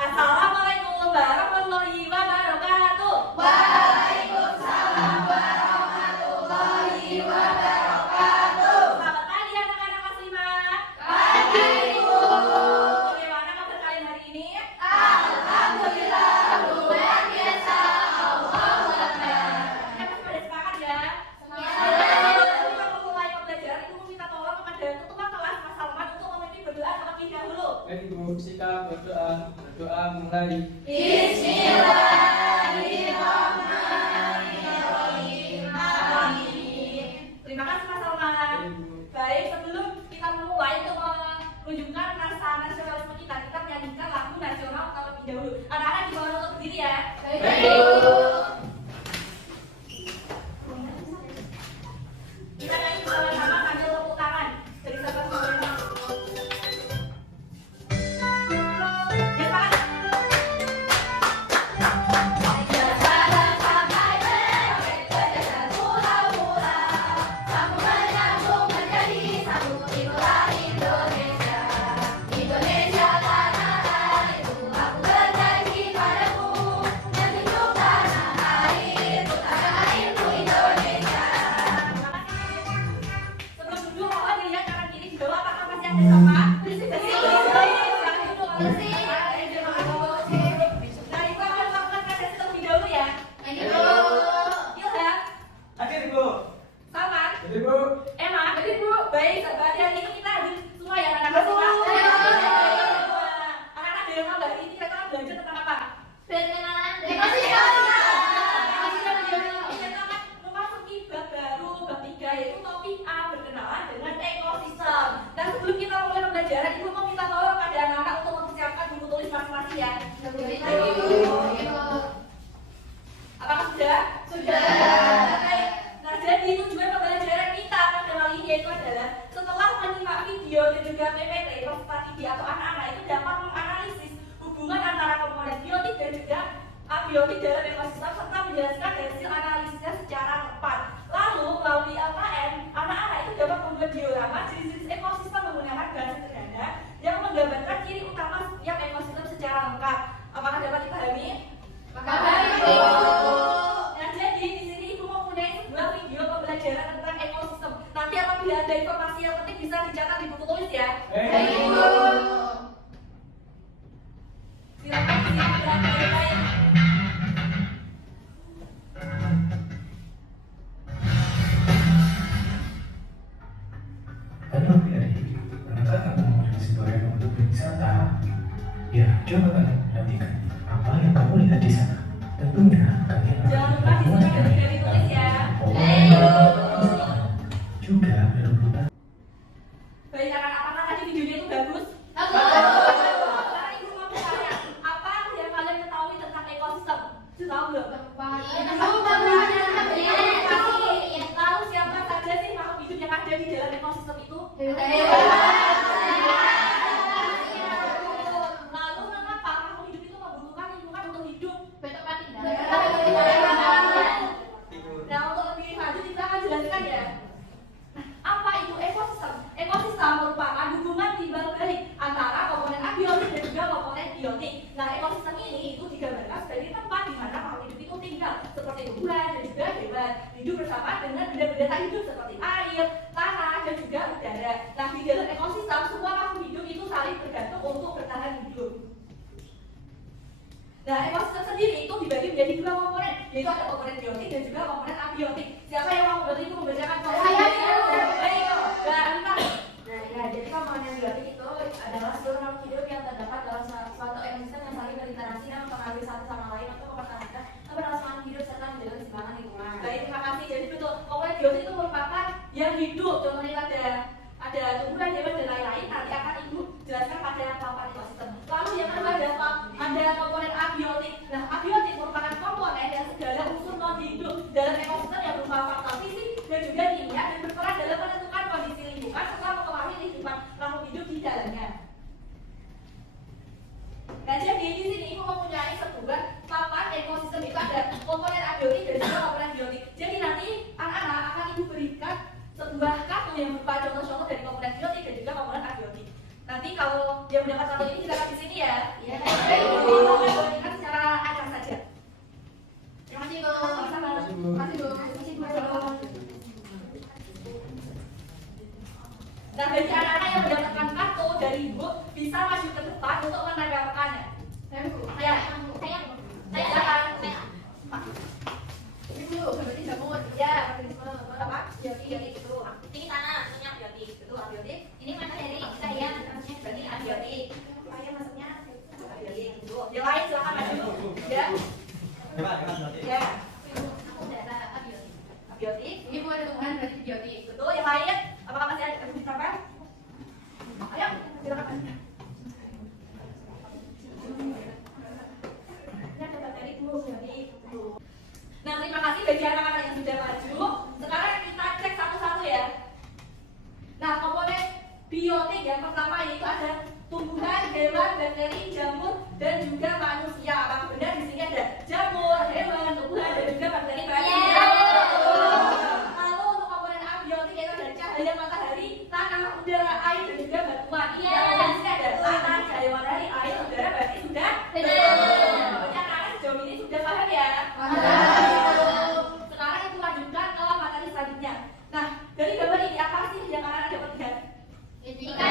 Assalamualaikum warahmatullahi wabarakatuh. Waalaikumsalam warahmatullahi wabarakatuh. Selamat pagi anak-anak kelas 5. Pagi, Ibu. Bagaimana kabar kalian hari ini? Alhamdulillah, luar biasa. Allahu Akbar. Kita pada sepakat ya? Semangat. Kita memulai pembelajaran itu meminta tolong kepada ketua kelas Mas Salman untuk memimpin berdoa terlebih dahulu. Baik Ibu, sikap berdoa mulai. Bismillahirrahmanirrahim. Amin. Terima kasih Mas Salman. Baik Ibu. Baik, sebelum kita memulai untuk menunjukkan rasa nasionalisme kita menyanyikan lagu nasional terlebih dahulu. Anak-anak di bawah untuk berdiri ya. Baik, Ibu. Kita nyanyi bersama-sama sambil tepuk tangan dari sahabat pemerintah. Ya, Pak. Jalan sampai berjalan pulau-pulau, sambung menyambung menjadi satu itulah Indonesia. Indonesia tanah airku, aku berjanji padamu, menunjuk tanah airku, tanah airku Indonesia. Sebelum duduk, mohon dilihat kanan kiri di bawah apakah masih ada sampah? Bersih. Silakan duduk. Bersih. Terima kasih. Nah, Ibu akan melakukan kaderisasi terlebih dahulu ya. Ibu. Ilham, Hadir Ibu. Salman, Jadi Ibu. Emma, baik, berarti hari ini kita hadir semua ya anak-anak semua. Anak-anak ada yang tahu nggak ini kita belajar tentang apa? Perkenalan ekosistem. Kita akan memasuki bab baru, bab 3 yaitu topik A, berkenalan dengan ekosistem. Dan sebelum kita mulai pembelajaran, Ibu mau minta tolong pada anak-anak untuk mempersiapkan buku tulis masing-masing ya. Apakah sudah? Sudah. Baik. Nah, jadi tujuan pembelajaran kita pada kali ini yaitu adalah setelah menyimak video dan juga PPT peserta didik atau anak-anak itu dapat menganalisis hubungan antara komponen biotik dan juga abiotik dalam ekosistem serta menjelaskan hasil analisisnya secara tepat. Lalu melalui LKM, anak-anak itu dapat membuat diorama jenis-jenis ekosistem menggunakan bahasa sederhana yang menggambarkan ciri utama setiap ekosistem secara lengkap. Apakah dapat dipahami? Nah, jadi di sini Ibu mempunyai sebuah video pembelajaran tentang ekosistem. Nanti apabila ada informasi yang penting bisa dicatat di buku tulis ya. Silakan baik. Halo adik-adik, pernahkah kamu melihat sebuah danau untuk berwisata? Ya, coba kalian perhatikan apa yang kamu lihat di sana. Tentunya kalian akan Jangan lupa disusun dari tulis ya. juga berebutan. Baik anak-anak, apakah tadi videonya itu bagus? Sekarang Ibu mau bertanya, apa yang kalian ketahui tentang ekosistem? Tahu belum? Tahu siapa saja sih makhluk hidup yang ada di dalam ekosistem itu? Lalu mengapa makhluk hidup itu membutuhkan lingkungan untuk hidup? Nah, untuk lebih lanjut kita akan jelaskan ya. Nah, apa itu ekosistem? Ekosistem merupakan hubungan timbal balik antara komponen abiotik dan juga komponen biotik. Nah, ekosistem ini itu digambarkan sebagai tempat di mana makhluk hidup itu tinggal, seperti tumbuhan dan juga hewan, hidup bersama dengan benda-benda tak hidup seperti air, tanah dan juga udara. Nah, di dalam ekosistem semua makhluk hidup itu saling bergantung untuk bertahan hidup. Nah, ekosistem sendiri itu dibagi menjadi dua komponen, yaitu ada komponen biotik dan juga komponen abiotik. Siapa yang mau membantu Ibu membacakan komponen biotik? Baik, Mbak Anita. Nah, ya, jadi komponen biotik itu adalah seluruh makhluk hidup yang terdapat dalam suatu ekosistem yang saling berinteraksi dan mempengaruhi satu sama lain untuk mempertahankan keberlangsungan hidup serta menjaga keseimbangan lingkungan. Baik, terima kasih. Jadi betul, komponen biotik itu merupakan yang hidup. Contohnya ada tumbuhan, hewan dan lain-lain. Nanti akan Ibu jelaskan pada kelompok ekosistem. Lalu yang kedua ada komponen abiotik. Nah, abiotik merupakan komponen dan segala unsur non hidup dalam ekosistem yang berupa faktor fisik dan juga kimia dan berperan dalam menentukan kondisi lingkungan serta mempengaruhi kehidupan makhluk hidup di dalamnya. Nah, jadi di sini Ibu mempunyai sebuah papan ekosistem itu ada komponen abiotik dan juga komponen biotik. Jadi nanti anak-anak akan Ibu berikan sebuah kartu yang berupa contoh-contoh dari komponen biotik dan juga komponen abiotik. Nanti kalau dia mendapat satu ini silakan di sini ya. Iya. Kan secara acak saja. Terima kasih, Bu. Sama-sama. Terima kasih, Bu. Terima kasih, Bu. Nah, bagi anak-anak yang mendapatkan kartu dari ibu bisa maju ke depan untuk menanggapannya. Saya, Bu. Ya. Saya. Ibu, berarti jamur. Ya, apa? Biotik itu. Ini tanah, maksudnya biotik. Itu abiotik. Ini materi, kita lihat maksudnya berarti abiotik. Ayo masuknya abiotik itu. Yang lain silakan maju. Ya. Ya. Aku udah ada abiotik. Abiotik. Ibu ada tumbuhan berarti biotik. Betul. Yang lain apakah masih ada apa? Ayo, silakan. Ini ada materi Bu, biotik. Nah, terima kasih bagi anak-anak yang sudah maju. Sekarang kita cek satu-satu ya. Nah, komponen biotik yang pertama yaitu ada tumbuhan, hewan, bakteri, jamur, dan juga manusia. Apakah benar di sini ada jamur, hewan, tumbuhan, dan juga bakteri? Lalu untuk komponen abiotik yaitu ada cahaya matahari, tanah, udara, air, dan juga batuan. Yang di sini ada tanah, cahaya matahari, air, udara, berarti sudah Benar. Banyak anak sejauh ini sudah paham ya? Sekarang itu lanjutkan ke materi selanjutnya. Nah, dari gambar ini apa sih yang anak-anak dapat lihat? Ikan.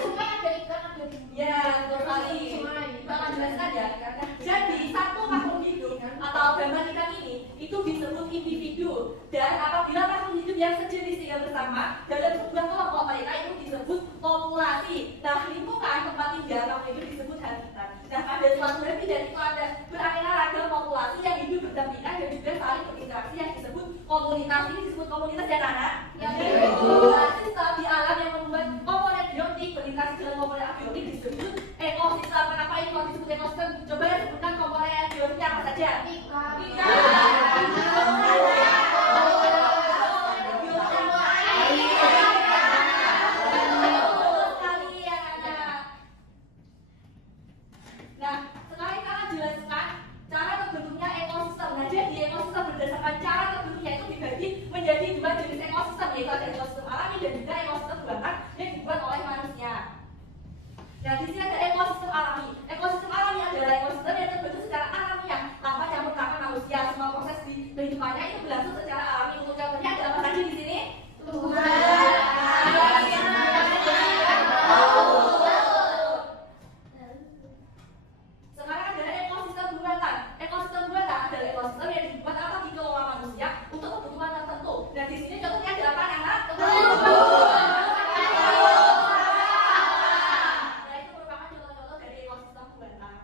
Semua ada ikan, ada Ya, betul sekali. Kita akan jelaskan ya. Jadi, satu makhluk hidup atau gambar ikan ini itu disebut individu. Dan apabila makhluk hidup yang sejenis tinggal bersama dalam sebuah kelompok mereka itu disebut populasi. Nah, lingkungan tempat tinggal makhluk hidup disebut habitat. Nah, pada suatu habitat itu ada beraneka ragam populasi yang hidup berdampingan dan juga saling berinteraksi yang disebut komunitas. Ini disebut komunitas ya, anak? Sistem di alam yang membuat komponen biotik berinteraksi dengan komponen abiotik disebut ekosistem. Kenapa ini kok disebut ekosistem? Coba ya sebutkan komponen biotiknya apa saja? Nah, sekarang kita akan jelaskan cara terbentuknya ekosistem. Nah, jadi ekosistem berdasarkan cara terbentuknya itu dibagi menjadi dua jenis ekosistem, yaitu ada ekosistem alami dan juga ekosistem buatan yang dibuat oleh manusia. Nah, di sini ada ekosistem alami. Ekosistem alami adalah ekosistem yang terbentuk secara alamiah tanpa campur tangan manusia. Semua proses di kehidupannya itu berlangsung secara alami. Untuk contohnya ada apa saja di sini? Sekarang ada ekosistem buatan. Ekosistem buatan adalah ekosistem yang dibuat atau dikelola manusia untuk kebutuhan tertentu. Nah, di sini contohnya ada apa, anak? Nah, itu merupakan contoh-contoh dari ekosistem buatan.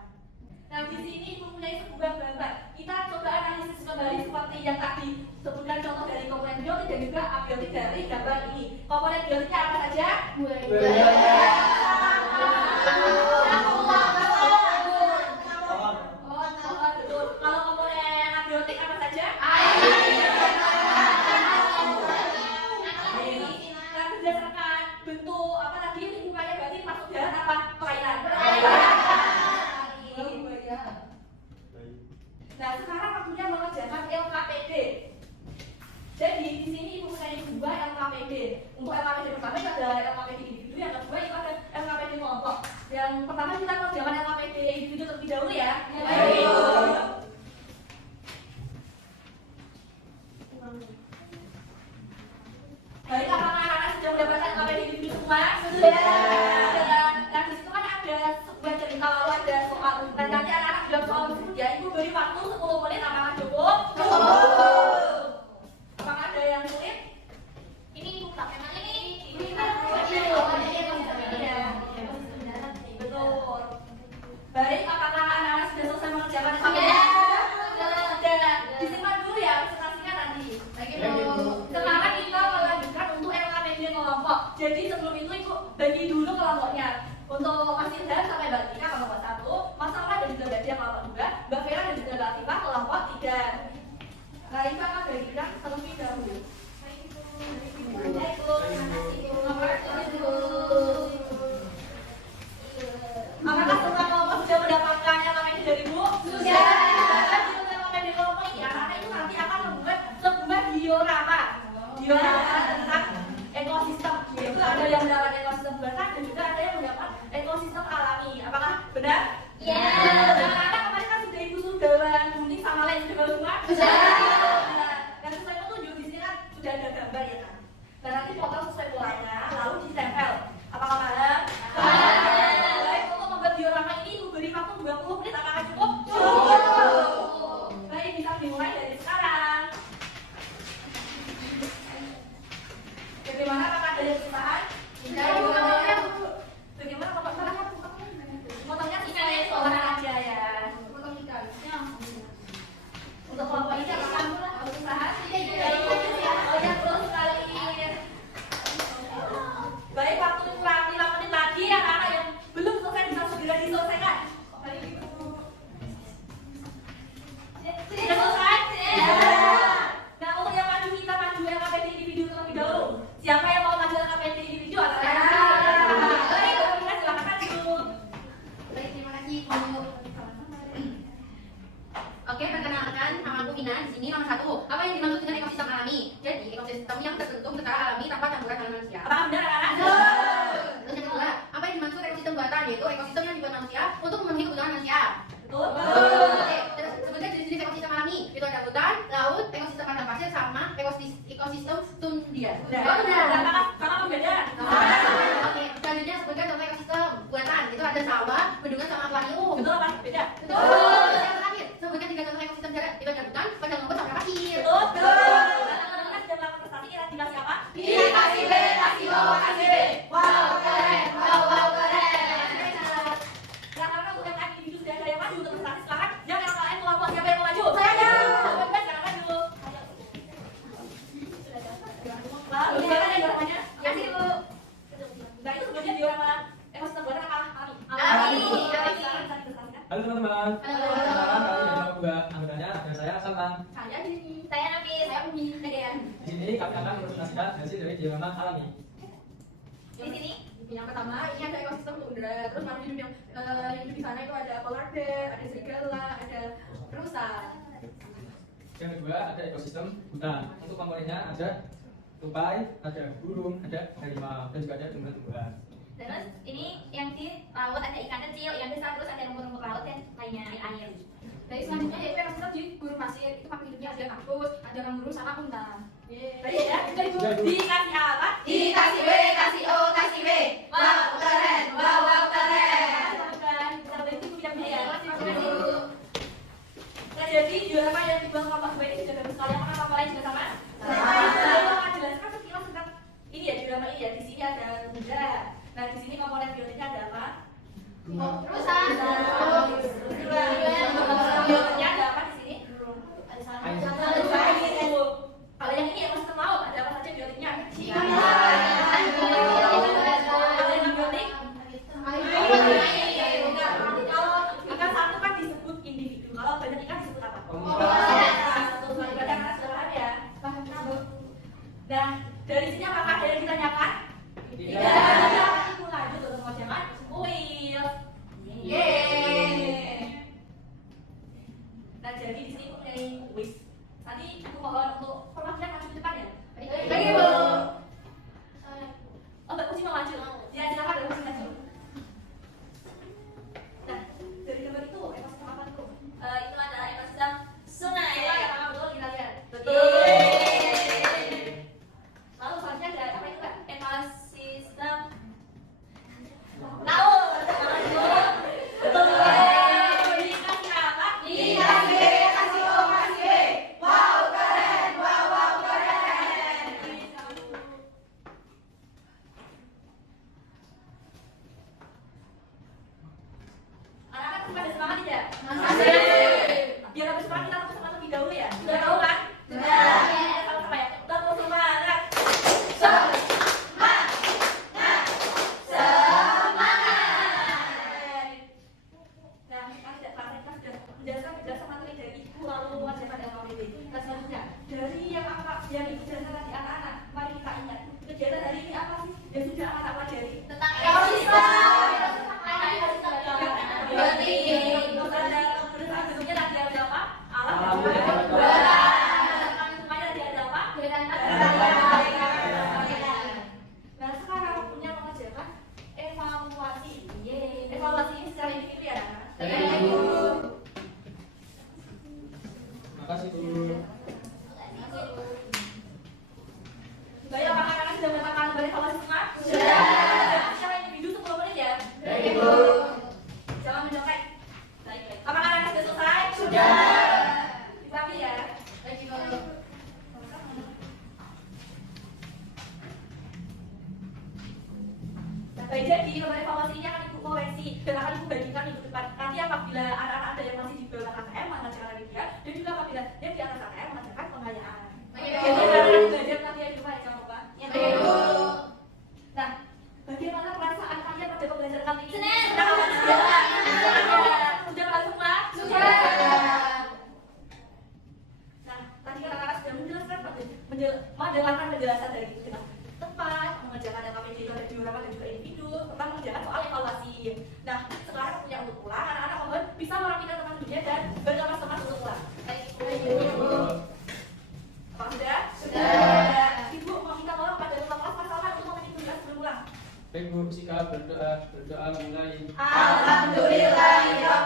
Nah, di sini mempunyai sebuah gambar. Kita coba analisis kembali seperti yang tadi sebutkan contoh dari komponen biotik dan juga abiotik dari gambar ini. Komponen biotiknya apa saja? Betul. Kalau komponen abiotik apa saja? Nah, berdasarkan bentuk apa tadi lingkungannya berarti masuk dalam apa? Kelainan. Nah, sekarang waktunya mengerjakan LKPD. Jadi di sini ibu punya dua LKPD. Untuk LKPD pertama itu ada LKPD individu, yang kedua itu ada LKPD kelompok. Yang pertama kita mengerjakan LKPD individu terlebih dahulu ya. Baik, apakah anak-anak sudah mendapatkan LKPD individu semua? Sudah. Nah, di situ kan ada sebuah cerita lalu ada soal. Dan nanti anak-anak jawab soal tersebut ya. Ibu beri waktu 10 menit. Apakah cukup? Apakah ada yang sulit? Ini ibu tak memang ini. Betul. Baik, apakah anak-anak sudah selesai mengerjakan LKPD? Sudah. Disimpan dulu ya presentasinya nanti. Sekarang kita melanjutkan untuk LKPD kelompok. Jadi sebelum itu ibu bagi dulu kelompoknya. Untuk Mas Indra sampai Mbak Tika kelompok 1, Mas Salma dan juga Mbak Dia kelompok 2, Mbak Vera dan juga Mbak Tika kelompok 3. Nah, ini akan bagikan terlebih dahulu. Apakah semua kelompok sudah mendapatkan LKPD dari Bu? Sudah. LKPD kelompok ini anak-anak itu nanti akan membuat sebuah diorama tentang ekosistem. Yaitu ada yang mendapat ekosistem buatan dan juga ada yang mendapat Iya, sudah. Oh, sudah. Kakak pembeda. Oke, selanjutnya sebutkan contoh ekosistem buatan. Itu ada sawah, bendungan sama akuarium. Betul apa? Beda. Betul. Yang terakhir, sebutkan 3 contoh ekosistem darat. Di bagian hutan, padang rumput sama pasir. Betul. Kakak sudah melakukan prestasi, dikasih apa? Dikasih B, kasih O, kasih B. Wow, keren. Wow, keren. Nah, karena UMKM individu sudah ada yang maju untuk prestasi, silakan yang lain kelompok siapa yang mau maju? Saya. Bebas, jangan maju. Lalu siapa yang namanya? Kasih Bu. Nah, itu sebelumnya diorama ekosistem buatan apa? Ami. Halo teman-teman. Halo. Sekarang kami ada dua anggotanya. Ada saya Salman. Saya di sini. Saya Nafis. Saya Umi. Kedean. Di sini kami akan mempresentasikan hasil dari diorama alami. Di sini Yang pertama, ini ada ekosistem tundra. Terus makhluk hidup yang hidup di sana itu ada polar bear, ada serigala, ada rusa. Yang kedua ada ekosistem hutan. Untuk komponennya ada tupai, ada burung, ada harimau, dan juga ada tumbuhan-tumbuhan. terus ini yang di laut ada ikan kecil, yang besar terus ada rumput-rumput laut dan lainnya di air. Dari selanjutnya yaitu ekosistem di gurun pasir. Itu makhluk hidupnya ada kaktus, ada kanguru sama unta. Tadi ya, dikasih apa? Dikasih B, kasih O, kasih B. Wow, keren. Wow, keren. Bukan, sampai itu tidak bisa ya. Nah, jadi diorama yang dibuat kelompok gue ini sudah bagus sekali. Apakah kelompok lain juga sama? Saya akan jelaskan sekilas tentang ini ya, diorama ini ya. Di sini ada tundra. Nah, di sini komponen biotiknya ada apa? Rusa. Biotiknya ada apa di sini? Kalau yang ini ekosistem laut ada apa saja biotiknya? Kalau yang biotik? Kalau ikan satu kan disebut individu, kalau banyak ikan disebut apa? Satu ibadah kan sederhana ya. Nah, dari sini apakah ada yang ditanyakan? Tidak. Aku lanjut untuk mengerjakan kuis. Yeay. Nah, jadi di sini aku punya kuis. Nanti aku mohon untuk perwakilan maju ke depan ya. Bagi Bu. Oh, Mbak Uci mau maju? Ya, silakan Mbak Uci maju. Nah, dari gambar itu ekosistem apa tuh? Itu adalah ekosistem sungai. Coba yang pertama betul kita lihat. Lalu selanjutnya ada apa itu, Mbak? Ekosistem Laut. Betul. Dikasih apa? Dikasih B, kasih O, kasih B. Wow, keren. Wow, keren. Anak-anak pada semangat tidak? Masih. Biar habis semangat kita langsung lebih dahulu ya. Sudah tahu kan? Sudah. Kalau apa ya? Tepuk semangat. Nah, kan tidak praktek kan sudah menjelaskan materi dari ibu lalu mengajarkan LKPD. Nah, selanjutnya dari yang ibu jelaskan tadi anak-anak, mari kita ingat kegiatan hari ini apa sih yang sudah anak pelajari? tentang Ekosistem. Sebelumnya tadi ada apa? Alam Alam dan dan buatan. Semuanya tadi ada apa? Nah, sekarang waktunya mengerjakan evaluasi. Evaluasi ini secara individu ya, anak-anak. Makasih Bu. Baik, apakah kalian sudah mendapatkan evaluasi semua? Sudah. Secara individu 10 menit ya. Bagi Bu. Jangan mencolek. Baik. Apakah kalian sudah selesai? Sudah. Dipanggil ya. Bagi Bu. Nah, baik, jadi nomor evaluasi ini akan ibu koreksi dan akan ibu bagikan minggu depan. Nanti apabila anak-anak ada yang masih di bawah KKM mengajarkan media, dan juga apabila yang di atas KKM mengajarkan pengayaan. Baik, Jadi Bu. anak-anak belajar nanti yang di depan, jangan lupa. Bagi Bu. Nah, bagaimana perasaan kalian pada pembelajaran kali ini? Senang. Senang apa tidak? Sudah pernah semua? Sudah. Nah, tadi kan anak-anak sudah menjelaskan mendengarkan penjelasan dari kita tepat, mengerjakan LKPD itu ada diorama dan juga individu, tentang mengerjakan soal evaluasi. Nah, sekarang punya untuk ulang, anak-anak mohon bisa merapikan teman dunia dan berteman-teman untuk ulang. Baik, apa sudah? Sudah. Ibu mau minta tolong pada ketua kelas masalah untuk memimpin kelas sebelum ulang. Baik Bu, sikap berdoa mulai. Alhamdulillahirabbil